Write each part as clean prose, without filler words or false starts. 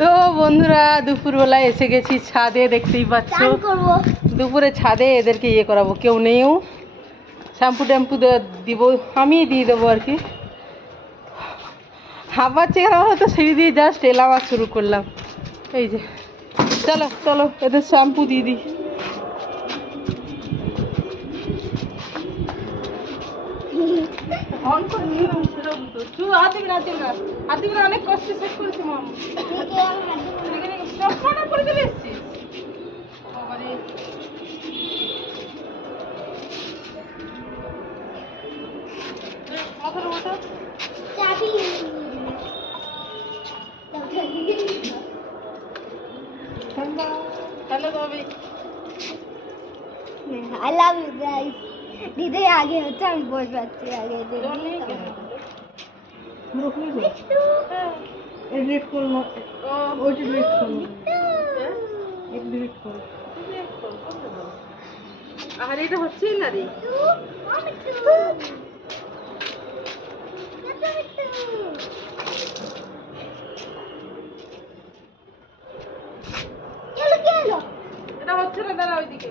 তো বন্ধুরা দুপুরবেলা এসে গেছি ছাদে, দেখতেই পাচ্ছ। দুপুরে ছাদে এদেরকে ইয়ে করাবো, কেউ নেইও। শ্যাম্পু ট্যাম্পু দিব, আমি দিয়ে দেবো আর কি। হাবার চেহারা হয়তো সিঁড়ি দিয়ে জাস্ট এলাম আর শুরু করলাম। এই যে চলো চলো এদের শ্যাম্পু দিয়ে দিই। অনেক কষ্ট শেষ করেছি মাম। চশমাটা পরে চলে এসছিস বাবারে। মাথার মতো hello Babi. I love you guys. দিদি আগে হচ্ছে, আমি বই পাচ্ছি আগে। এডিট করলো, ওইটা ডিলিট করলো, ডিলিট করলো। আর এটা হচ্ছেই না রে। এটা হচ্ছে না, দাঁড়া ওইদিকে।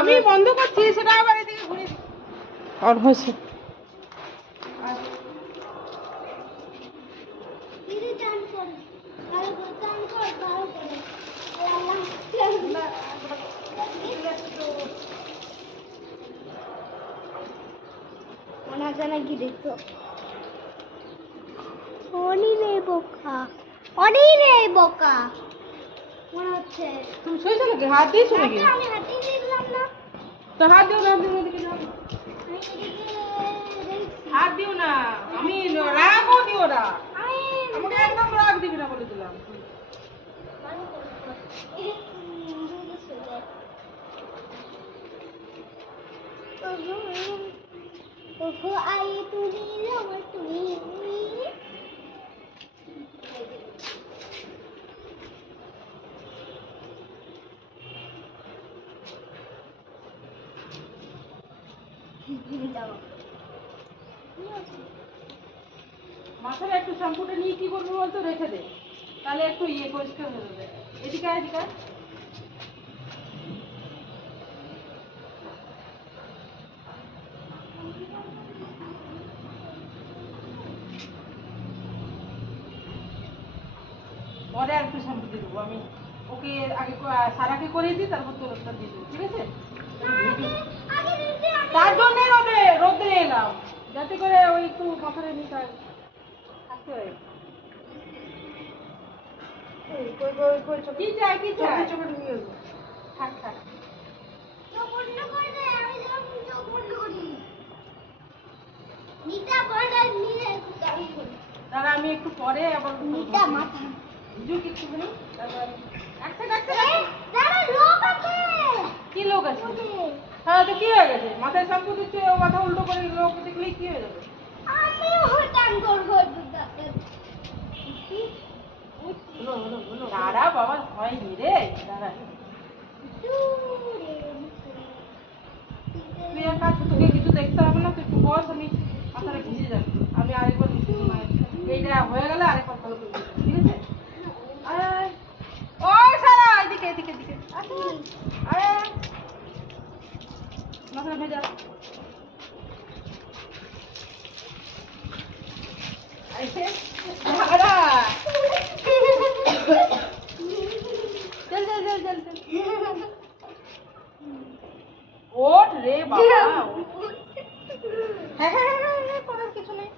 আমি বন্ধ করছি, সেটা আবার এদিকে ঘুরে অন হয়েছে। কি দেখতো অনেক বোকা মনে হচ্ছে। তুমি শুয়েছো নাকি? হাত দিয়েছো নাকি? আমি হাতে দিলাম না তো হাত দিও না, হাত দিও না। আমি রাগও দিও না, আমাকে একদম রাগ দিবি না বলে দিলাম। মাথায় একটু শ্যাম্পুটা নিয়ে কি করবো বলতো, রেখে দে, তাহলে একটু ইয়ে পরিষ্কার হয়ে যাবে। এদিকে এদিকে পরে আর একটু শ্যাম্পু দিয়ে দেবো আমি। ওকে আগে সারাকে করিয়ে দিই, তারপর তোর একটা দিয়ে দেবো, ঠিক আছে? তার জন্য রোদে এলাম, যাতে করে ওই একটু মাথায় নিয়ে থাকতে হয়। কি চাই কি চাই? চোখে ঢুকিয়ে দেবো। থাক থাক। দাঁড়া আমি একটু পরে আবার একটুখানি। কি লোক আছে? হ্যাঁ তো কি হয়ে গেছে? মাথায় শ্যাম্পু দিচ্ছে, ও মাথা উল্টো করে লোক দেখলেই কি হয়ে যাবে? দাঁড়া বাবা, হয়নি রে, দাঁড়া। তুই এক কাজ, তোকে কিছু দেখতে হবে না, তুই একটু বস, আমি মাথাটা ভিজে যাবে। আমি আরেকবার এইটা হয়ে গেলে আরেকবার ভালো করে দিচ্ছি, ঠিক আছে? ওই সারা এদিকে এদিকে এদিকে মাথাটা ভেজা। চল চল চল চল চল, ওঠ রে বাবা। হ্যাঁ হ্যাঁ হ্যাঁ, করার কিছু নেই।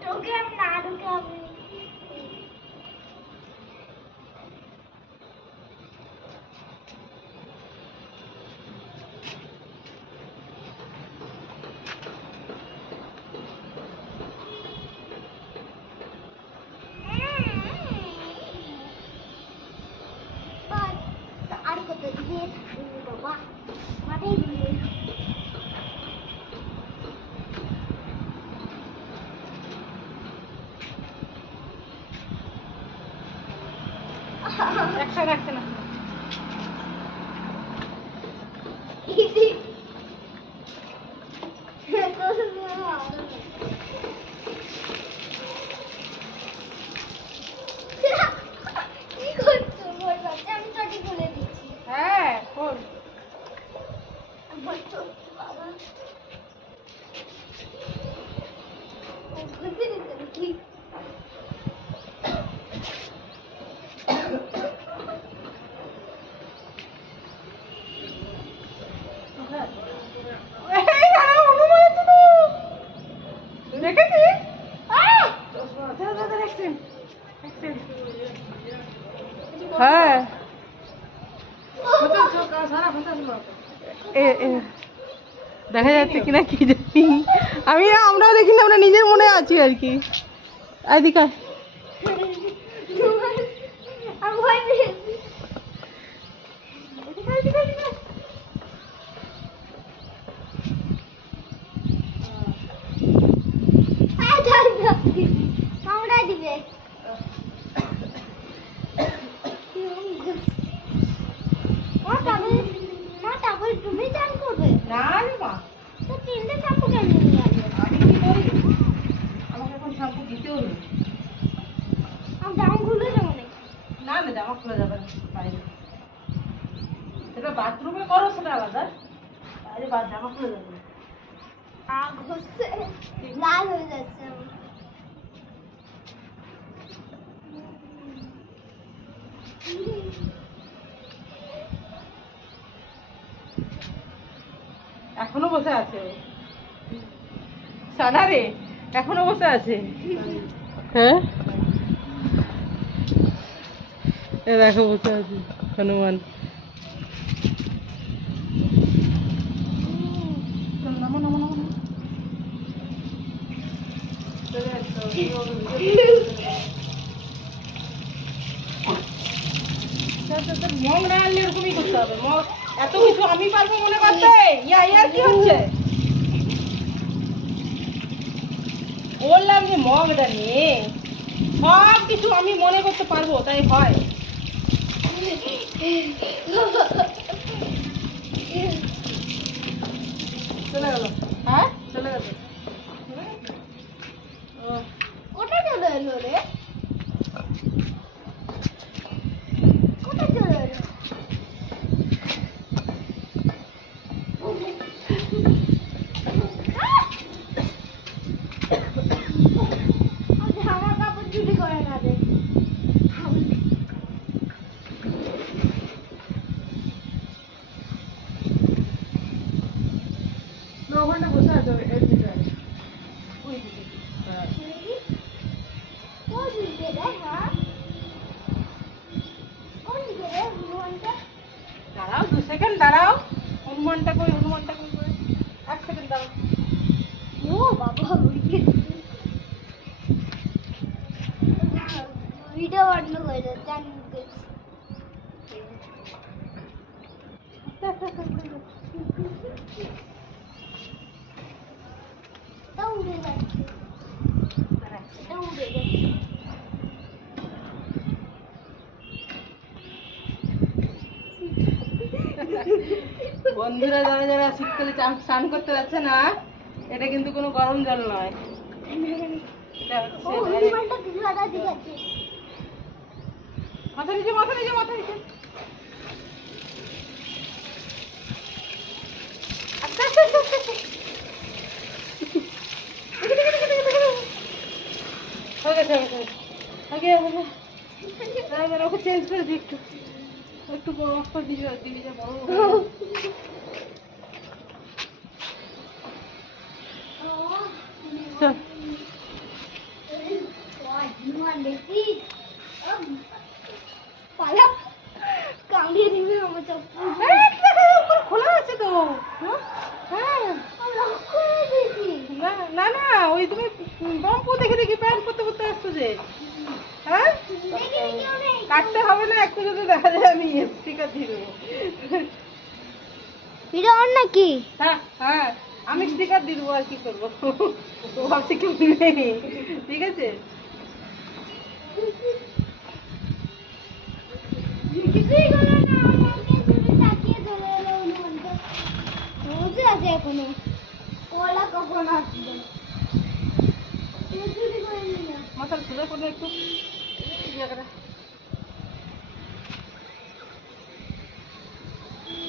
তোকে আমি না ঢুকাবো। আর কত দিয়ে বাবা মাথায় দিয়ে একসাথে না। Easy. দেখেছিস? আহ! হ্যাঁ দেখা যাচ্ছে কিনা কি জানি, আমরাও দেখি না, আমরা নিজের মনে আছি আর কি। এদিকে আয়। আমি ভয় পেয়েছি। আয় ধর ধর। কামড়া দিবে। মা তারপরে তুমি চান করবে? না রে মা, তো তিনটে শ্যাম্পু কেন নিয়ে আসবে? আমি কি করি, আমাকে এখন শ্যাম্পু দিতেও নেই। আমি জামা খুলে যাবো নাকি? না না, জামা খোলা যাবে না বাইরে, সেটা বাথরুমে করো সেটা আলাদা, বাইরে জামা খুলে যাবে না। আগ হচ্ছে লাল হয়ে যাচ্ছে আমার। এখনো বসে আছে সানা রে, এখনো বসে আছে। হ্যাঁ এ দেখো বসে আছে হনুমান। নামো নামো নামো নামো। মগ না আনলে এরকমই করতে হবে। এত কিছু আমি পারবো মনে করতে? ইয়ার কি হচ্ছে? বললাম যে মগটা নিয়ে সব কিছু আমি মনে করতে পারবো, তাই হয়? চলে গেল। হ্যাঁ চলে গেল। কোথায় চলে এলো রে? কোথায় চলে এলো? আমার কাপড় চুরি করে না দে। ওখানটা বসে আছে এর ভিতরে। ওই দিকে। হ্যাঁ। কোন দিকে রে? হ্যাঁ কোন দিকে রে হনুমানটা? দাঁড়াও 2 সেকেন্ড দাঁড়াও। হনুমানটা কই, হনুমানটা কই করে? 1 সেকেন্ড দাঁড়াও। ও বাবা উইকে ভিডিও বন্ধ করে দাও জান। তা উড়ে যাচ্ছে। এটা উড়ে যাচ্ছে। বন্ধুরা যারা যারা শীতকালে স্নান করতে যাচ্ছে না, এটা কিন্তু কোনো গরম জল নয়, এটা ও হচ্ছে হনুমানটা কিছু আদা দিয়েছে। মাথা নিচে মাথা নিচে মাথা নিচে। আস্তে আস্তে আস্তে আস্তে আস্তে। হয়ে গেছে হয়ে গেছে। আগে আগে এবার ওকে চেঞ্জ করে দিই একটু, একটু বড় একটা দিবি, দিবি যা বড় চল। হনুমান দেখি পালা কামড়িয়ে দিবে আমার চপ্পল। খোলা আছে তো। হ্যাঁ না না না, ওই তুমি রংপুর দেখে দেখি প্যান্ট করতে করতে আসছো যে। হ্যাঁ কাটতে হবে না, একটু যদি দেখা যায় আমি স্টিকার দিয়ে দেবো। ভিডিও অন নাকি? হ্যাঁ হ্যাঁ আমি স্টিকার দিয়ে দেবো, আর কি করবো। ও ভাবছি কেউ নেই, ঠিক আছে। কিছুই হলো না, আমাকে শুধু তাকিয়ে চলে এলো হনুমানটা। বসে আছে এখনো। ওলা কখন আসবে? চুরি করে নিলাম। মাথার সোজা করে একটু ইয়ে করে।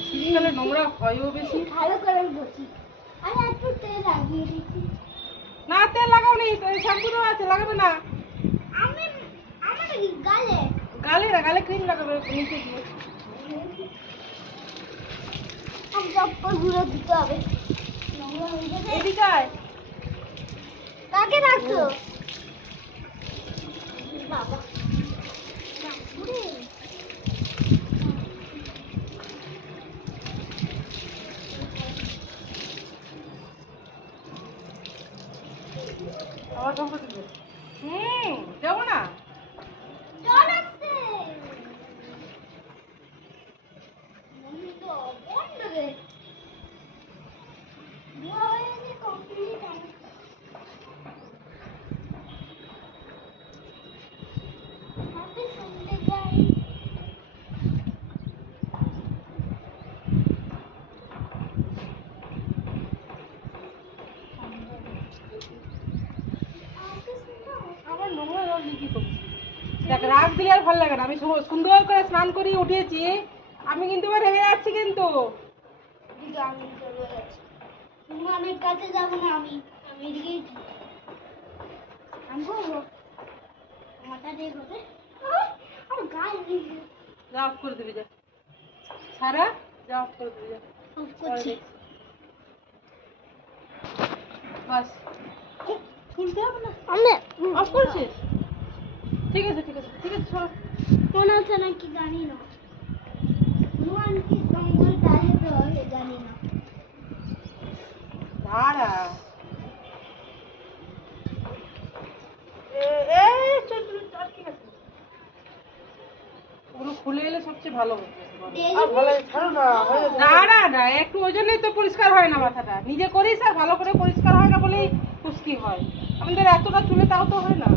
শীতকালে নোংরা হয়ও বেশি। ভালো করে বসি। আরে একটু তেল লাগিয়ে দিচ্ছি। না তেল লাগাও নি, শ্যাম্পু দেওয়া আছে, লাগাবে না। আমি আমার কি গালে? গালে না, গালে ক্রিম লাগাবে নিচে দিয়ে। আমি চপ্পল ঘুরে দিতে হবে। নোংরা হয়ে যাবে। এদিকে আয়। তার ফাঁকে রাখতো বাবা বাপুরে। আমার কাপড় দিবে। যাবো না। জল আসছে মনে তো বন্ধ রে ধোয়া হয়ে গেছে কমপ্লিট। হাতে শুনতে যাই আমার নোংরা জল দিয়ে কি করছি? দেখ রাগ দিলে আর ভালো লাগে না। আমি সুন্দর করে স্নান করি উঠেছি, আমি কিন্তু এবার রেগে যাচ্ছি কিন্তু। দিদি আমি চলে যাচ্ছি হনুমানের কাছে যাবো না আমি আমি এদিকেই আমি করবো মাথা দিয়ে করবে আর গায়ে দিয়ে যা অফ করে দিবি, যা সারা, যা অফ করে দিবি, যা। অফ করছি বাস খুলতে হবে না। আমি অফ করছিস? ঠিক আছে ঠিক আছে ঠিক আছে, সর। মনে হচ্ছে না কি জানি না হনুমান কি জঙ্গল ডালে তো জানি না দাঁড়া। চল চল চল, ঠিক আছে। ওগুলো খুলে এলে সবচেয়ে ভালো হবে। না না না, একটু ওই জন্যই তো পরিষ্কার হয় না মাথাটা। নিজে করিস আর ভালো করে পরিষ্কার হয় না বলেই খুশকি হয়। আমাদের এতটা চুলে তাও তো হয় না।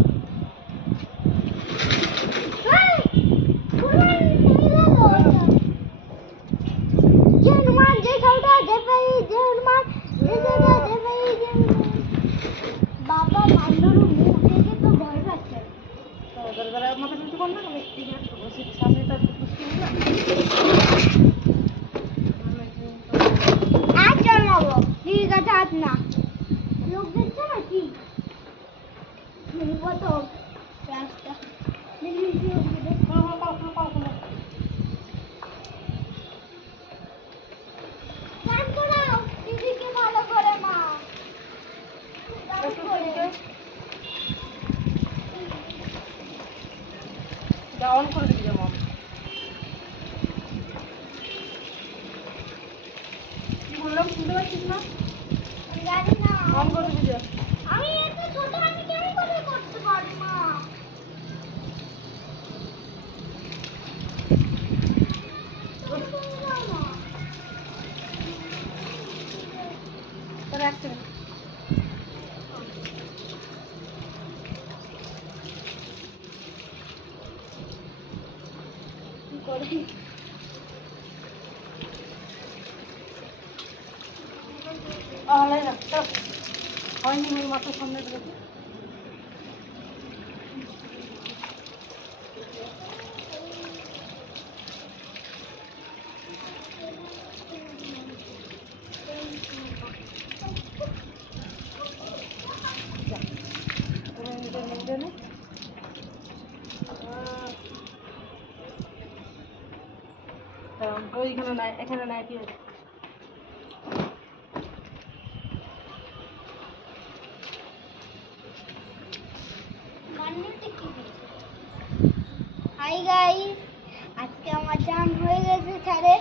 যে হনুমান যে সাউটা যে ভাই যে হনুমান যে সাউটা যে ভাই যে বাবা বান্দরু মুখ দেখে তো ভয় পাচ্ছে মাথা কিছু কর না, সামনে তার খুশকি হয় না। আজ জন্মাবো ঠিক আছে আজ না লোক দেখছে না কি কত রাস্তা গান করাও দিদিকে ভালো করে মা গান করে যা অন করে দিবি, যেমন কি বললাম শুনতে পাচ্ছিস না? আমি জানি না অন করে দিবি, যা। আমি এত ছোট আমি কেমন করে করতে পারি মা তাহলে এক সেকেন্ড। কি করবি হয়নি ওই মাথার সামনে দিকে। ওইখানে নাই, এখানে নাই, কি আছে? হাই গাইস আজকে আমার চান হয়ে গেছে ছাড়ে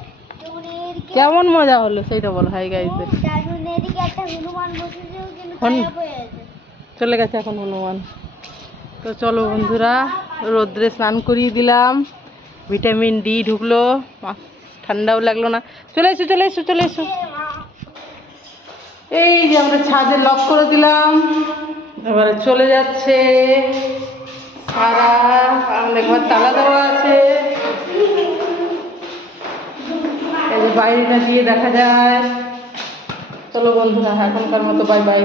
কেমন মজা হলো সেইটা বলো। হাই গাইসদের এদিকে একটা হনুমান বসেছে কিন্তু হন- গায়েব হয়ে গেছে চলে গেছে এখন হনুমান। তো চলো বন্ধুরা, রোদ্রে স্নান করিয়ে দিলাম, ভিটামিন ডি ঢুকলো, ঠান্ডাও লাগলো না। চলে এসো চলে এসো চলে এসো। এই যে আমরা ছাদে লক করে দিলাম, এবারে চলে যাচ্ছে সারা। আমাদের ঘর তালা দেওয়া আছে, এই যে বাইরেটা দিয়ে দেখা যায়। চলো বন্ধুরা, এখনকার মতো বাই বাই।